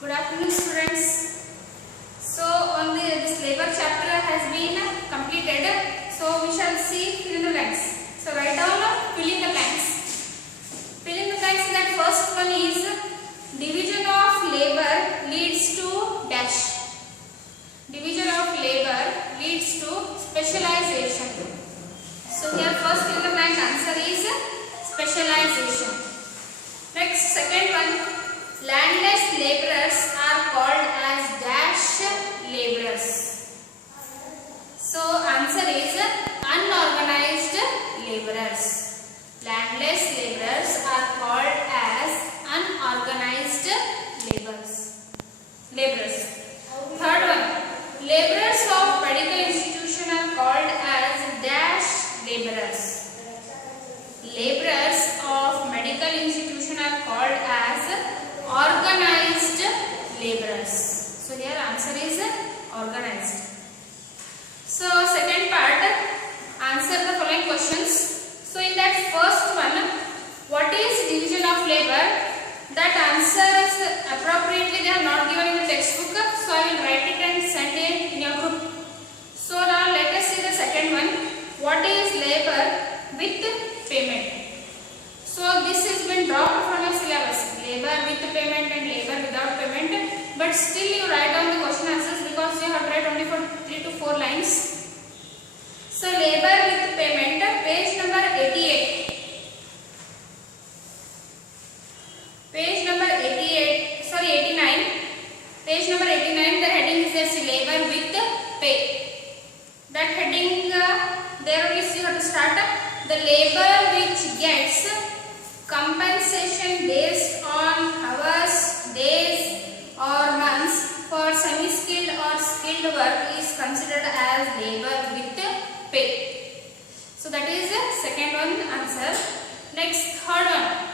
Good afternoon, students. So, on this labor chapter has been completed. So, we shall see fill in the blanks. So, write down fill in the blanks. Fill in the blanks. That first one is division of labor leads to dash. Division of labor leads to specialization. So, here first fill in the blank answer is specialization. Next, second one. Landless laborers are called as dash laborers. So answer is unorganized laborers. Landless laborers are called as unorganized laborers. Third one, laborers of medical institution are called as dash laborers. Laborers of medical institution are called as organized laborers. So here answer is organized. So second part, answer the following questions. So in that first one, what is division of labor? That answer is appropriately they are not given in the textbook. So I will write it and send it in your group. So now let us see the second one. What is labor with payment? So this has been dropped from your syllabus. Labor with payment and labor without payment. But still you write down the question answers because you have tried only for 3 to 4 lines. So labor with payment, page number 88. Page number 89. Page number 89, the heading is there, labor with pay. That heading, there only you have to start. The labor which gets compensation based on hours, days or months for semi-skilled or skilled work is considered as labor with pay. So that is the second one answer. Next, third one.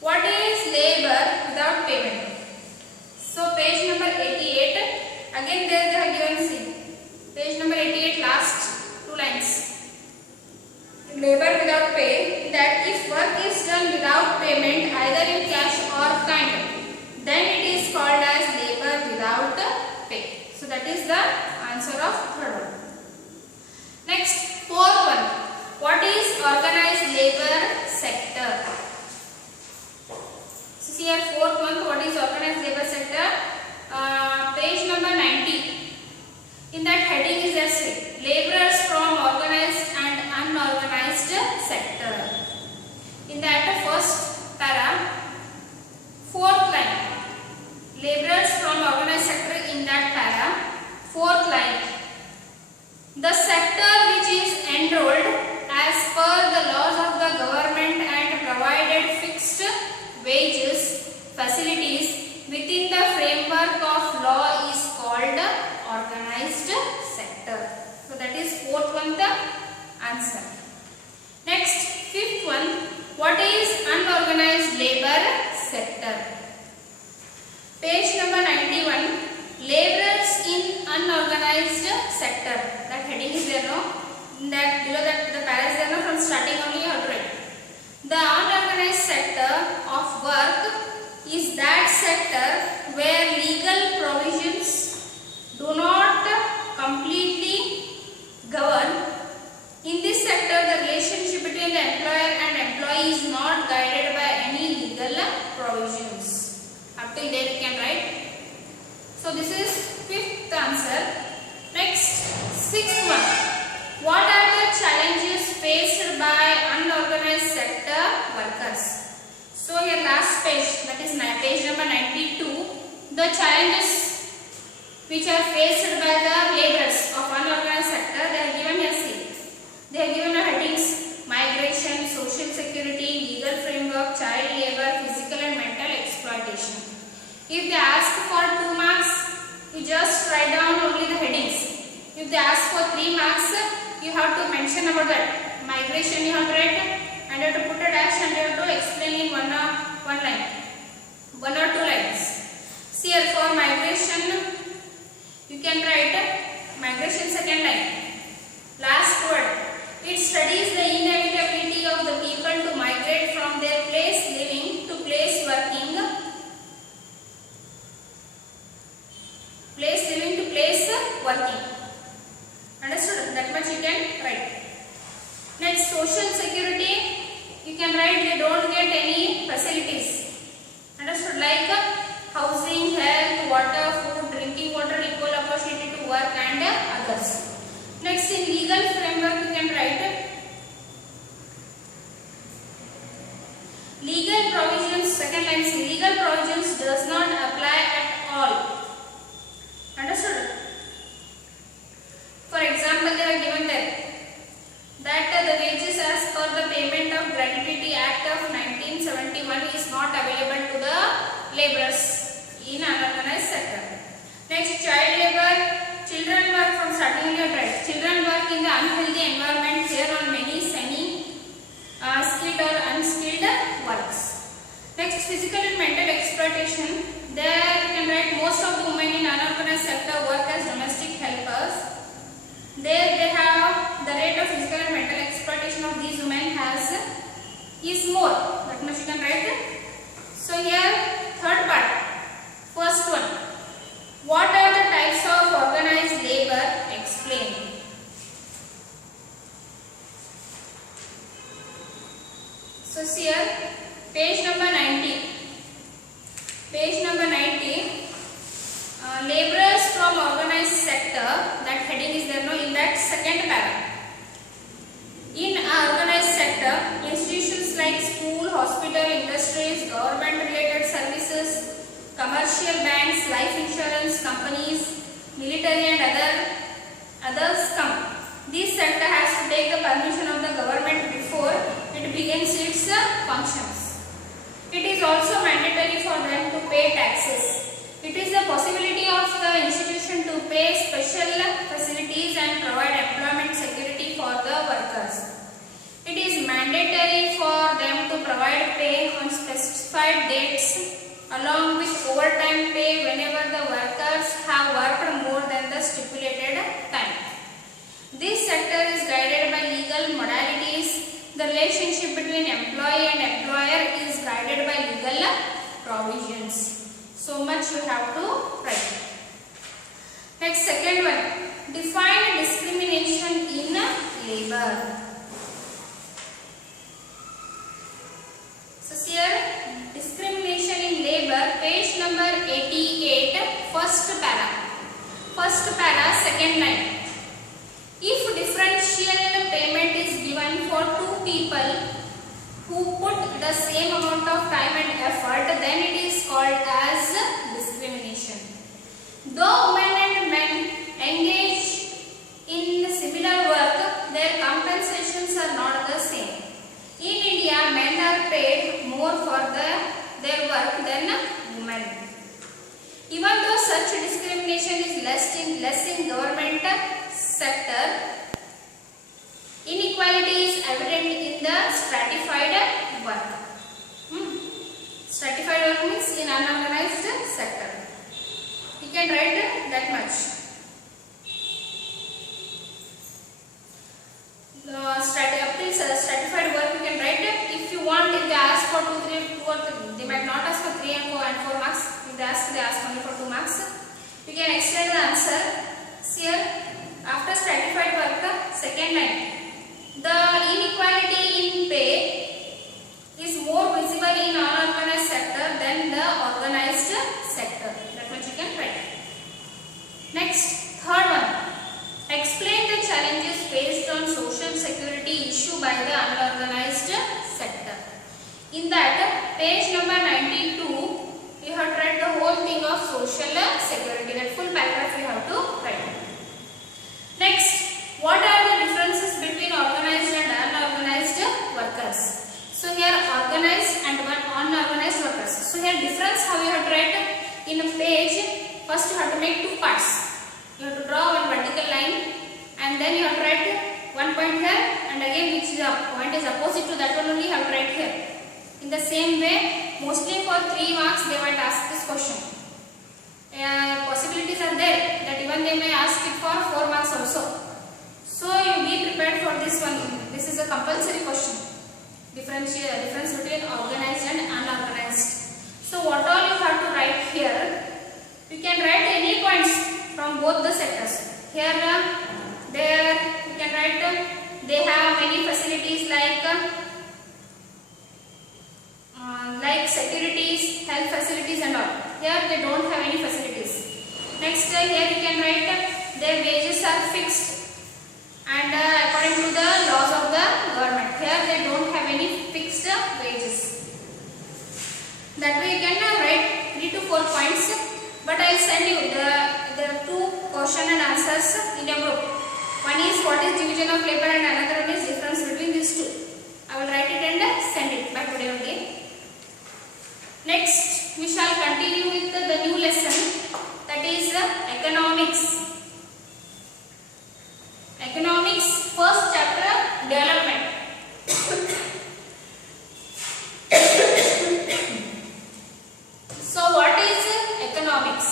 What is labor without payment? So page number 88. Again there they have given C. Page number 88 last 2 lines. Labor without pay, that if work is done without payment either in cash or kind, then it is called as labor without pay. So that is the answer of third one. Next, fourth one. What is organized labor sector? So see here fourth one, what is organized labor sector? Page number 90. In that heading is there, laborers from organized and unorganized sector. In that first para, fourth line, laborers from organized sector in that para, fourth line, the sector which is enrolled as per the laws of the government and provided fixed wages, facilities within the framework of law is called organized sector. So that is fourth one the answer. Next, fifth one, what is unorganized labor sector? Page number 91, laborers in unorganized sector. That heading is there, no? That below that the para is there, no? From starting only you have to write. The unorganized sector of work is that sector where legal provisions do not completely govern. In this sector, the relationship between the employer and employee is not guided by any legal provisions. Up till there you can write. So this is fifth answer. Next, sixth one. What are the challenges faced by unorganized sector workers? So here last page, that is page number 92. The challenges which are faced by the laborers of unorganized sector, they are given here. See, they have given the headings: migration, social security, legal framework, child labor, physical and mental exploitation. If they ask for 2 marks, you just write down only the headings. If they ask for 3 marks, you have to mention about that. Migration you have to write and you have to put a dash and you have to explain in one line, 1 or 2 lines. See here for migration, you can write migration second line. Last word. It studies the inevitability of the people to migrate from their place living to place working workers. Next, in legal framework you can write legal provisions. Second line, legal provisions does not apply at all. Understood? For example, they are given there that the wages as per the Payment of Gratuity Act of 1971 is not available to the laborers in unorganized sector. Next, child labor. Children work from starting your right. Children work in the unhealthy environment. There are many semi-skilled or unskilled works. Next, physical and mental exploitation. There you can write most of the women in unorganized sector work as domestic helpers. There they have the rate of physical and mental exploitation of these women is more. That much you can write. So here third part. First one. What are the types of organized labor? Explain. So here page number 90. Page number 90. Laborers from organized sector. That heading is there in that second para. In organized sector, institutions like school, hospital, industries, government related services, commercial banks, life insurance companies, military and others come. This sector has to take the permission of the government before it begins its functions. It is also mandatory for them to pay taxes. It is the possibility of the institution to pay special facilities and provide employment security for the workers. It is mandatory for them to provide pay on specified dates along with overtime pay whenever the workers have worked more than the stipulated time. This sector is guided by legal modalities. The relationship between employee and employer is guided by legal provisions. So much you have to write. Next, second one. Define discrimination in labor. So here, discrimination in labor, page number 88, first para. First para, second line. If differential payment is given for two people who put the same amount of time and effort, then it is called as discrimination. Though women and men engage in similar work, their compensations are not the same. In India, men are paid more for their work than women. Even though such discrimination is less in government sector, inequality is evident in the stratified work. Stratified work means in unorganized sector. You can write that much. Stratified work you can write. If you want, if they ask for 2, 3, 2 or 3, they might not ask for 3 and 4 marks. If they ask only for 2 marks. You can extend the answer. Here, after stratified work, second line. The inequality in pay is more visible in unorganized sector than the organized sector. That much you can write. Next, third one. Explain the challenges faced on social security issue by the unorganized sector. In that, page number 92, you have to write the whole thing of social security. That full paragraph you have to write. Next, what are the differences between organized and unorganized workers? So here organized and unorganized workers. So here difference how you have to write in a page. First you have to make 2 parts. You have to draw one vertical line and then you have to write one point here and again which is point is opposite to that one only you have to write here. In the same way, mostly for 3 marks they might ask this question. Possibilities are there that even they may ask it for 4 marks also. So you be prepared for this one. This is a compulsory question. Difference between organized and unorganized. So what all you have to write here? You can write any points from both the sectors. Here, there you can write they have many facilities like securities, health facilities and all. Here they don't have any facilities. Next, here you can write their wages are fixed and according to the laws of the government. Here they don't have any fixed wages. That way you can write 3 to 4 points, but I will send you there are 2 question and answers in a group. One is what is division of labor and another one is difference between these two. I will write it and send it by today only. Next we shall continue with the new lesson, that is economics. Economics, first chapter, development. So what is economics?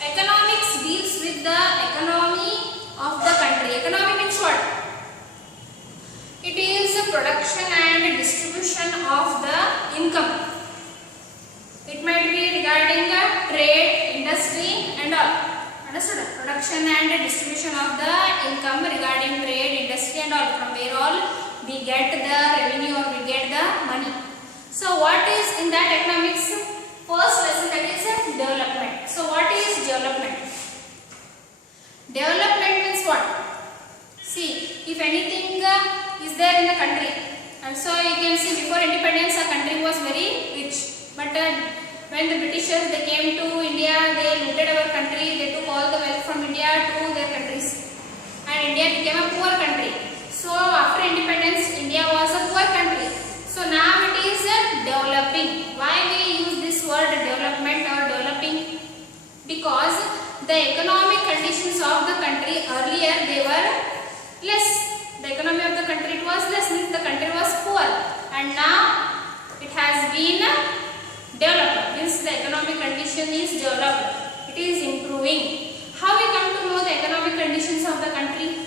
Economics deals with the economy of the country. Economy means what? It is production and distribution of the income. It might be regarding trade, industry and all. Understood? Production and distribution of the income regarding trade, industry and all, from where all we get the revenue or we get the money. So what is in that economics? First lesson, that is development. So what is development? Development means what? See, if anything is there in the country, and so you can see before independence our country was very rich, but when the Britishers they came to India, they looted our country, they took all the wealth from India to their countries, and India became a poor country. So after independence, India was a poor country. So now it is developing. Why we use this word development or developing? Because the economic conditions of the country earlier they were less. The economy of the country it was less, means the country was poor, and now it has been developed. Means the economic condition is developed. It is improving. How we come to know the economic conditions of the country?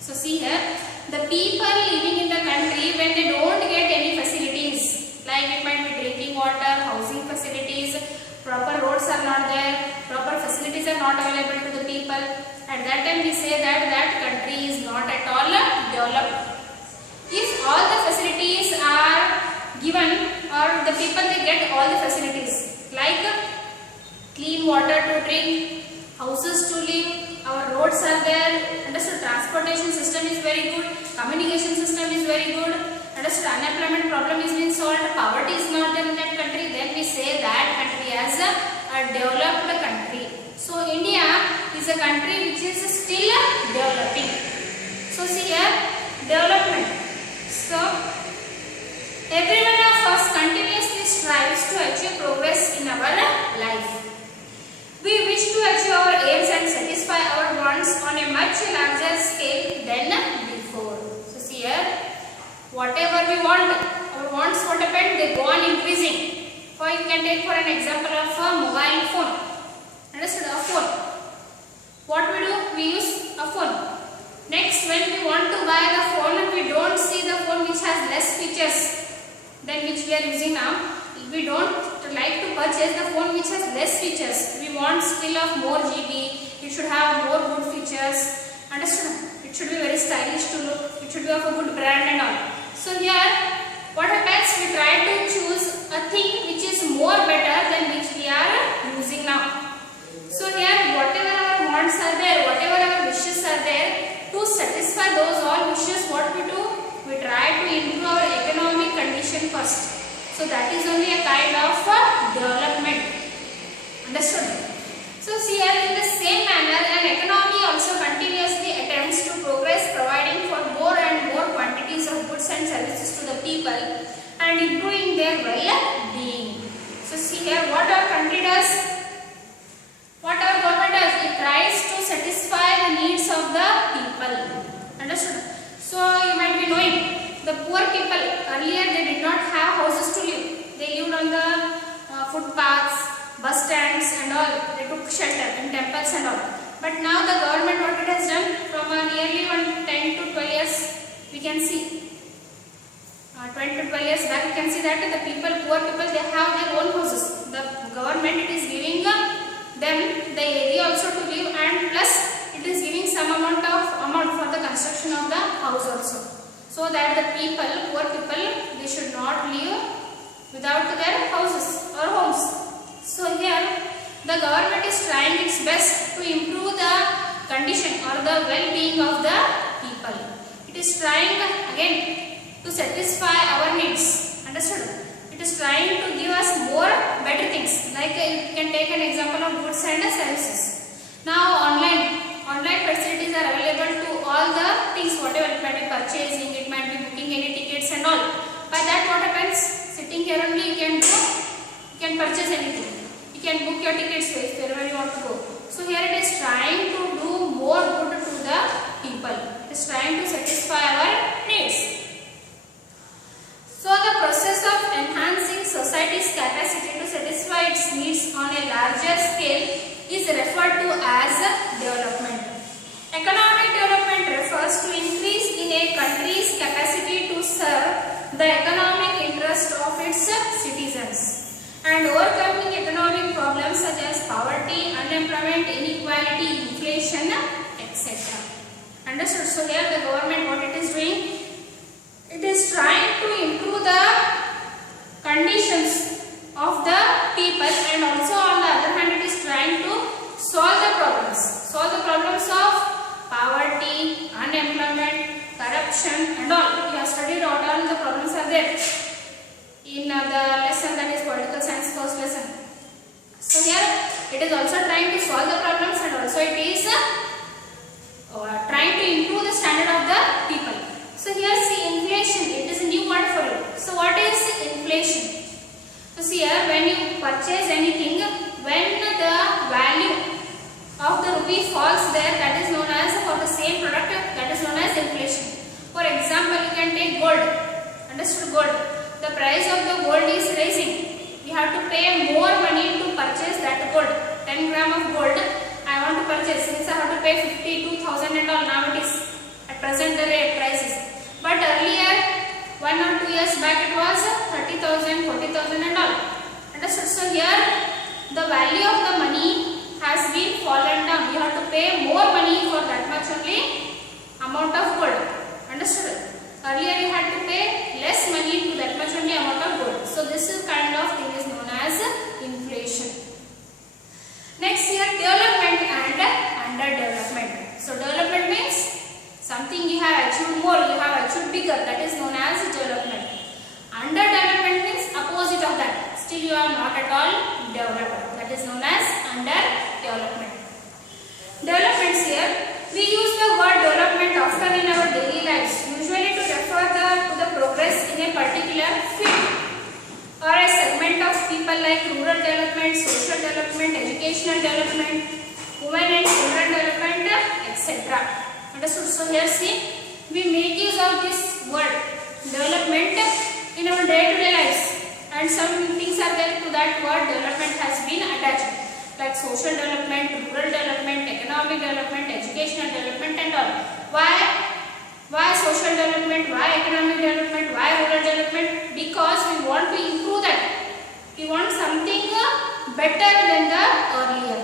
So see here, the people living in the country, when they don't get any facilities, like it might be drinking water, housing facilities, proper roads are not there, proper facilities are not available to the people, at that time we say that that country is not at all developed. If all the facilities are given, or the people they get all the facilities like clean water to drink, houses to live, our roads are there, understood, transportation system is very good, communication system is very good, understood, unemployment problem is being solved, poverty is not there in that country, then we say that country as a developed country. So India is a country which is still developing. So see here, development. So every one of us continuously strives to achieve progress in our life. We wish to achieve our aims and satisfy our wants on a much larger scale than before. So see here, whatever we want, our wants what happened, they go on increasing. For you can take for an example of a mobile phone. Understood? A phone. What we do? We use a phone. Next, when we want to buy the phone, we don't see the phone which has less features than which we are using now. We don't like to purchase the phone which has less features. We want still of more GB. It should have more good features. Understood? It should be very stylish to look. It should be of a good brand and all. So here, what happens? We try to choose a thing which is more better than which we are using now. So here, whatever our wants are there, whatever our wishes are there, to satisfy those all wishes, what we do? We try to improve our economic condition first. So that is only a kind of development. Understood? So see here, in the same manner, an economy also continuously attempts to progress, providing for more and more quantities of goods and services to the people and improving their well-being. So see here, what our country does? What our government does? It tries to satisfy the needs of the people. Understood? So you might be knowing, the poor people earlier they did not have houses to live. They lived on the footpaths, bus stands and all. They took shelter in temples and all. But now the government what it has done, from nearly 10 to 12 years we can see. 20 to 12 years back you can see that the people, poor people, they have their own houses. The government it is giving them the area also to live, and plus it is giving some amount for the construction of the house also, so that the people, poor people, they should not live without their houses or homes. So here the government is trying trying its best to improve the condition or the well-being of the people. It is trying again to satisfy our needs. Understood? It is trying to give us more better things. Like you can take an example of goods and services. Now online facilities are available to all the things, whatever it might be purchasing, it might be booking any tickets and all. By that what happens? Sitting here only you can purchase anything. You can book your tickets wherever you want to go. So here it is trying to do more good to the people. It is trying to satisfy our needs. So the process of enhancing society's capacity to satisfy its needs on a larger scale is referred to as development. Economic development refers to increase in a country's capacity to serve the economic interest of its citizens and overcoming economic problems such as poverty, unemployment, inequality, inflation, etc. Understood? So here the government, what it is doing? It is trying to improve the conditions of the people, and also on the other hand it is trying to solve the problems of poverty, unemployment, corruption and all. We have studied what all the problems are there in the lesson, that is political science first lesson. So here it is also trying to solve the problems, and also it is trying to improve the standard of the people. So here see inflation, it is a new word for you. So what is inflation? So see here, when you purchase anything, when the value of the rupee falls there, that is known as, for the same product, that is known as inflation. For example, you can take gold. Understood? Gold. The price of the gold is rising. We have to pay more money to purchase that gold. 10 gram of gold I want to purchase. Since I have to pay 52,000 and all, now it is at present the rate prices. But earlier 1 or 2 years back it was 30,000, 40,000 and all. Understood? So here the value of the money has been fallen down. You have to pay more money for that much only amount of gold. Understood? Earlier you had to pay less money to that much only amount of gold. So this is kind of thing is known as inflation. Next here, development and underdevelopment. So development means something you have achieved more, you have achieved bigger, that is known as development. Underdevelopment means opposite of that. Still you are not at all developed. That is known as underdevelopment. Developments here, we use the word development often in our daily lives, usually to refer to the progress in a particular field or a segment of people, like rural development, social development, educational development, women and children development, etc. Understood? So here see, we make use of this word development in our day-to-day lives, and some things are there to that word development has been attached, like social development, rural development, economic development, educational development and all. Why social development, why economic development, why rural development? Because we want to improve that. We want something better than the earlier.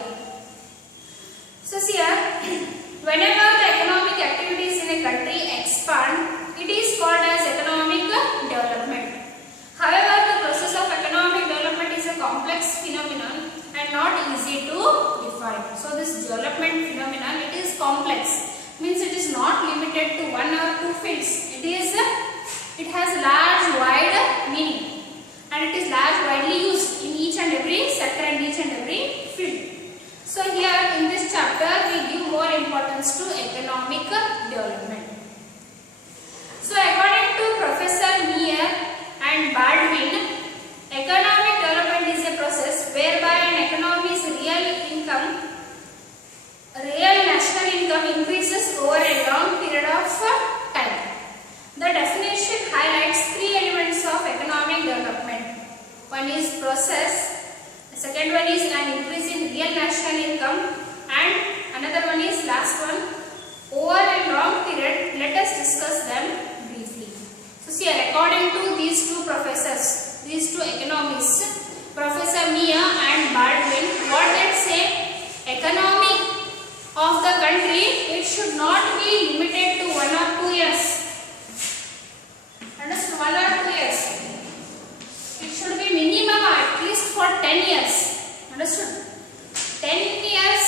So see here, whenever the economic activities in a country expand, it is called as economic development. However, the process of economic development is a complex phenomenon and not easy to define. So this development phenomenon, it is complex. Means it is not limited to 1 or 2 fields. It has large, wide meaning, and it is large, widely used in each and every sector and each and every field. So here in this chapter we give more importance to economic development. So according to Professor Meyer and Baldwin, economic development is a process whereby an economy's real national income increases over a long period of time. The definition highlights 3 elements of economic development. One is process, the second one is an increase in real national income, and another one is last one, over a long period. Let us discuss them briefly. So see, according to these 2 professors, these 2 economists, Professor Meyer and Baldwin, what they say, economy of the country, it should not be limited to 1 or 2 years. Understood? 1 or 2 years. It should be minimum at least for 10 years. Understood? 10 years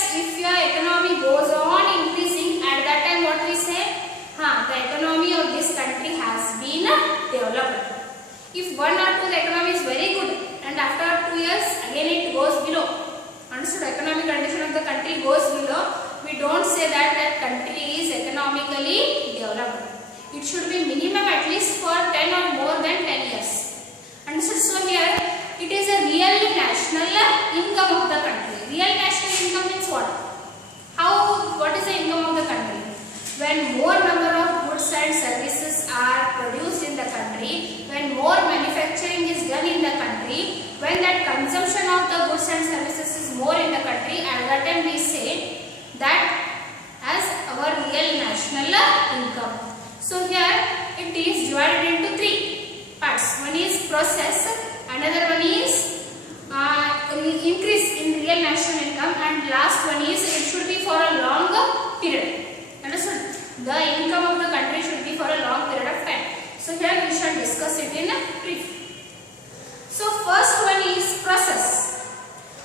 economy goes on increasing, at that time what we say? The economy of this country has been developed. If 1 or 2 the economy is very good and after 2 years again it goes below. Understood? Economic condition of the country goes below. We don't say that that country is economically developed. It should be minimum at least for 10 or more than 10 years. Understood? So here it is a real national income of the country. Real national income means what? What is the income of the country? When more number of goods and services are produced in the country, when more manufacturing is done in the country, when that consumption of the goods and services is more in the country, at that time we say that as our real national income. So here it is divided into 3 parts. One is process, another one is increase in real national income, and last one is it should be for a long period. Understood? The income of the country should be for a long period of time. So here we shall discuss it in brief. So first one is process.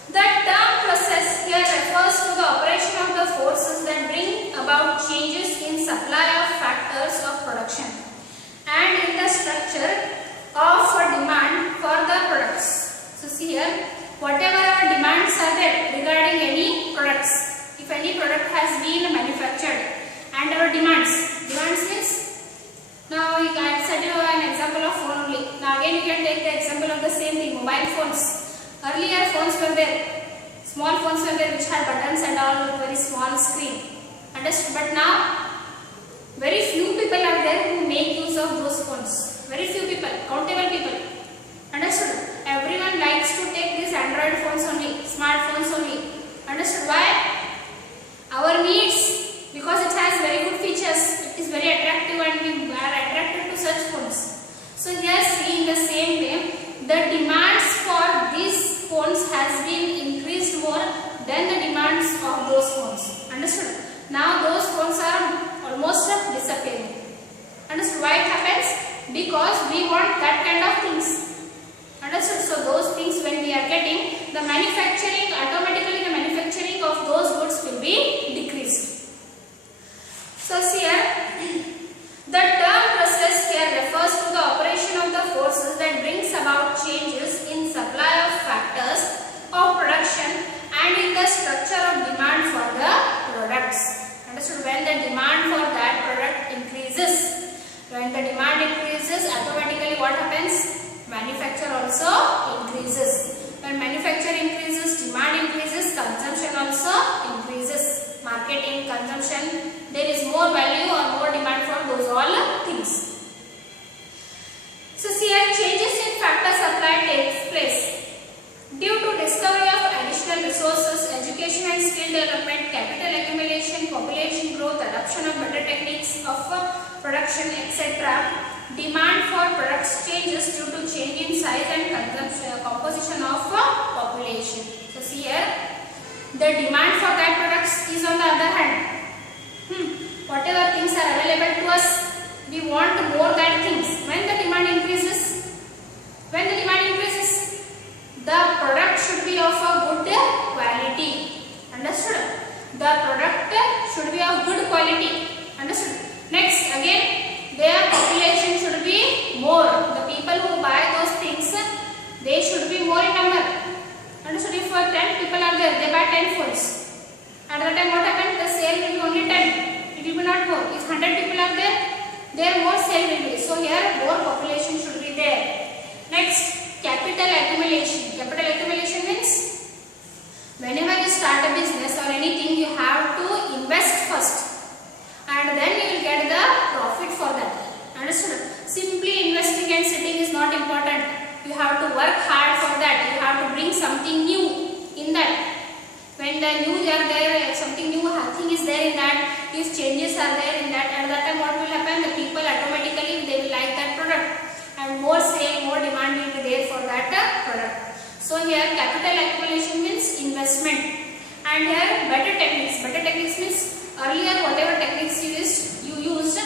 The term process here refers to the operation of the forces that bring about changes in supply of factors of production and in the structure of demand for the products. So see here, whatever our demands are there regarding any products, if any product has been manufactured and our demands means, now we can set you an example of phone only. Now again you can take the example of the same thing, mobile phones. Earlier phones were there, small phones were there which had buttons and all with very small screen. Understood? But now very few people are there who make use of those phones. Very few people, countable people. Understood? Everyone likes to take these Android phones only, smartphones only. Understood? Why? Our needs, because it has very good features, it is very attractive and we are attracted to such phones. So here see, in the same way, the demands for these phones has been increased more than the demands of those phones. Understood? Now those phones are almost disappearing. Understood? Why it happens? Because we want that kind of things. Understood? So those things when we are getting, the manufacturing, automatically the manufacturing of those goods will be decreased. So here, the term process here refers to the operation of the forces that brings about changes in supply of factors of production and in the structure of demand for the products. Understood? When the demand for that product increases, when the demand increases, automatically what happens? Manufacture also increases. When manufacture increases, demand increases, consumption also increases. Marketing, consumption, there is more value or more demand for those all things. So see here, changes in factor supply takes place due to discovery of additional resources, education and skill development, capital accumulation, population growth, adoption of better techniques of production, etc. Demand for products changes due to change in size and consumption, composition of population. So see here, the demand for that products is on the other hand. Whatever things are available to us, we want more that things. When the demand increases, the product should be of a good quality. Understood? The product should be of good quality. Understood? Next, again, their population should be more. The people who buy those things, they should be more in number. Understood? If 10 people are there, they buy 10 phones. At that time, what happens? The sale will be only 10. It will be not more. If 100 people are there more sale will be. So here, more population should be there. Next, capital accumulation. Capital accumulation means whenever you start a business or anything, you have to invest first, and then you will get the profit for that. Understood? Simply investing and sitting is not important. You have to work hard for that. You have to bring something new in that. When the new are there, something new thing is there in that, if changes are there in that, at that time what will happen? The people automatically they will like that product, and more sale, more demand will be there for that product. So here capital accumulation means investment, and here better techniques. Better techniques means earlier whatever techniques you used,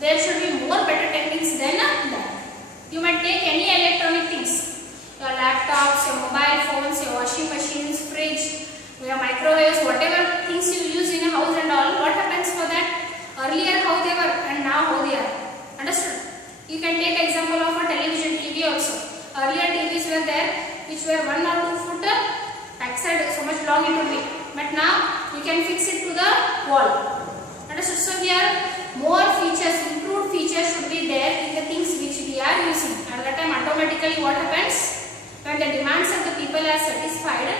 there should be more better techniques than that. You might take any electronic things, your laptops, your mobile phones, your washing machines, fridge, your microwaves, whatever things things you use in a house and all, what happens for that? Earlier how they were and now how they are. Understood? You can take example of a television TV also. Earlier TVs were there which were 1 or 2 foot backside, so much long it would be. But now you can fix it to the wall. Understood? So here more features, improved features should be there in the things which we are using. At that time automatically what happens? When the demands of the people are satisfied,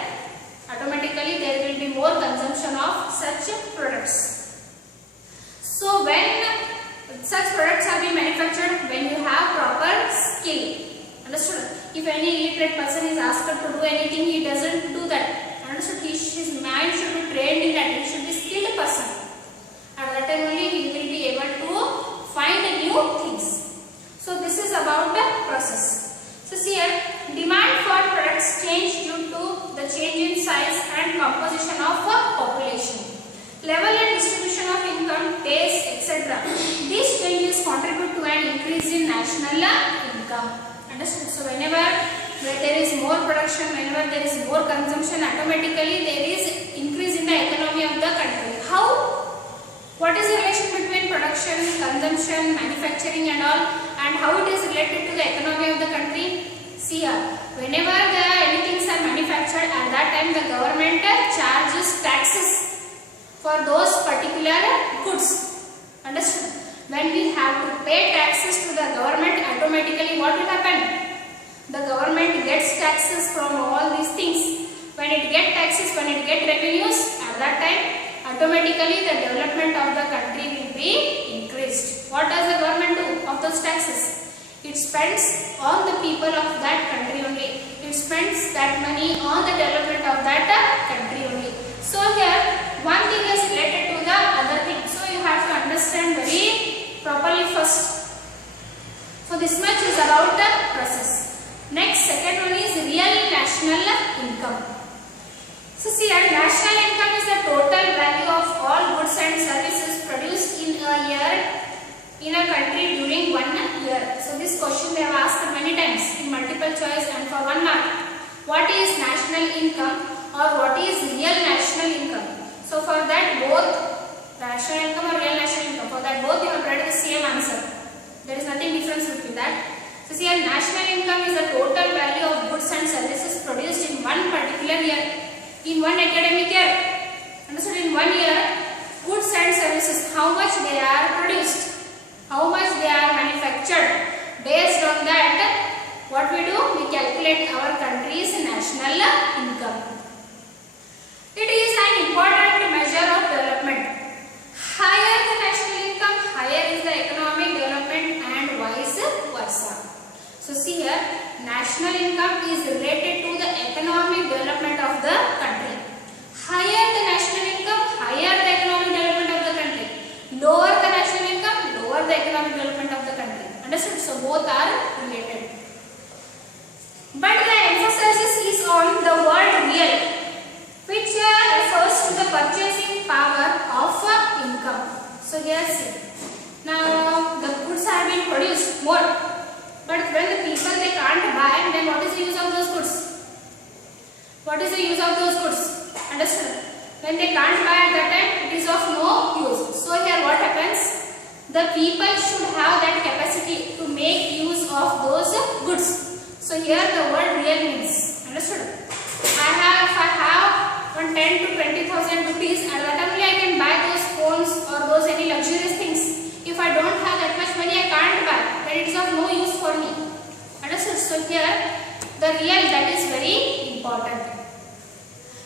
automatically there will be more consumption of such products. So when such products are being manufactured, when you have proper skill. Understood? If any illiterate person is asked to do anything, he doesn't do that. Understood? His mind should be trained in that. He should be skilled person. At that time only he will be able to find new things. So this is about the process. So see here, demand for products change due to the change in size and composition of population, level and distribution of income, taste, etc. These changes contribute to an increase in national income. Understood? So whenever there is more production, whenever there is more consumption, automatically there is increase in the economy of the country. How? What is the relation between production, consumption, manufacturing and all, and how it is related to the economy of the country? See here, whenever any things are manufactured, at that time the government charges taxes for those particular goods. Understood? When we have to pay taxes to the government, automatically what will happen? The government gets taxes from all these things. When it gets taxes, when it gets revenues, at that time automatically the development of the country will be increased. What does the government do of those taxes? It spends on the people of that country only. It spends that money on the development of that country only. So here one thing is related to the other thing. So you have to understand very properly first. So this much is about the process. Next, second one is real national income. So see here, national income is the total value of all goods and services produced in a year in a country during 1 year. So this question they have asked many times in multiple choice and for 1 mark. What is national income or what is real national income? So for that both national income or real national income, for that both you have read the same answer. There is nothing difference between that. So see here, national income is the total value of goods and services produced in one particular year. In one academic year, understood? In 1 year, goods and services, how much they are produced, how much they are manufactured. Based on that, what we do? We calculate our country's national income. It is an important measure of development. Higher the national income, higher is the economic development and vice versa. So see here, national income is related to the economic development of the country. Higher the national income, higher the economic development of the country. Lower the national income, lower the economic development of the country. Understood? So both are related. But the emphasis is on the word real, which refers to the purchasing power of income. So here see. Now the goods are being produced more. But when the people they can't buy, then what is the use of those goods? What is the use of those goods? Understood? When they can't buy at that time, it is of no use. So here what happens? The people should have that capacity to make use of those goods. So here the word real means. Understood? If I have 10 to 20,000 rupees, at that time only I can buy those phones or those any luxurious things. If I don't have that much money, I can't buy. Then it is of no use for me. Understood? So here the real, that is very important.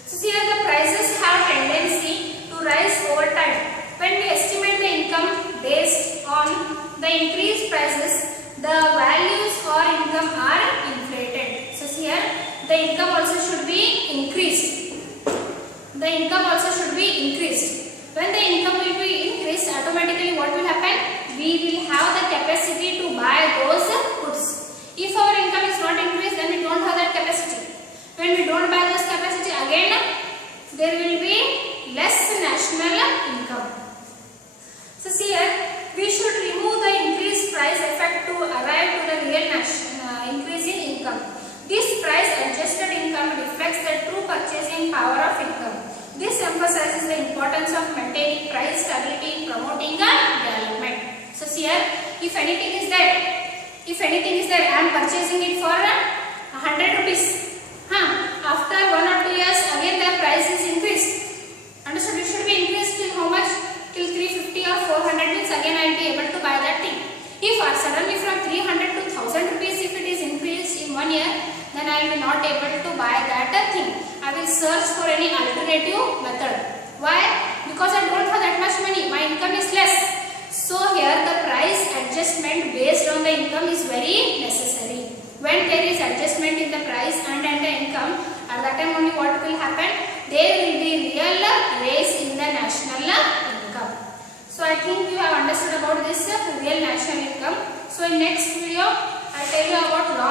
So here the prices have tendency to rise over time. When we estimate the income based on the increased prices, the values or income are inflated. So here the income also should be increased. The income also should be increased. When the income will be increased, automatically what will happen? We will have the capacity to buy those goods. If our income is not increased, then we don't have that capacity. When we don't buy those capacity, again there will be less national income. So see here, we should remove the increased price effect to arrive to the real increase in income. This price adjusted income reflects the true purchasing power of income. This this emphasizes the importance of maintaining price stability in promoting development. So here, if anything is there, I am purchasing it for 100 rupees. After 1 or 2 years, again the price is increased. Understood? It should be increased till how much? Till 350 or 400 means again I will be able to buy that thing. If suddenly from 300 to 1000 rupees, if it is increased in 1 year, then I will be not able to buy that thing. I will search for any alternative method. Why? Because I don't have that much money. My income is less. So here the price adjustment based on the income is very necessary. When there is adjustment in the price and the income, at that time only what will happen? There will be real raise in the national income. So I think you have understood about this real national income. So in next video, I tell you about law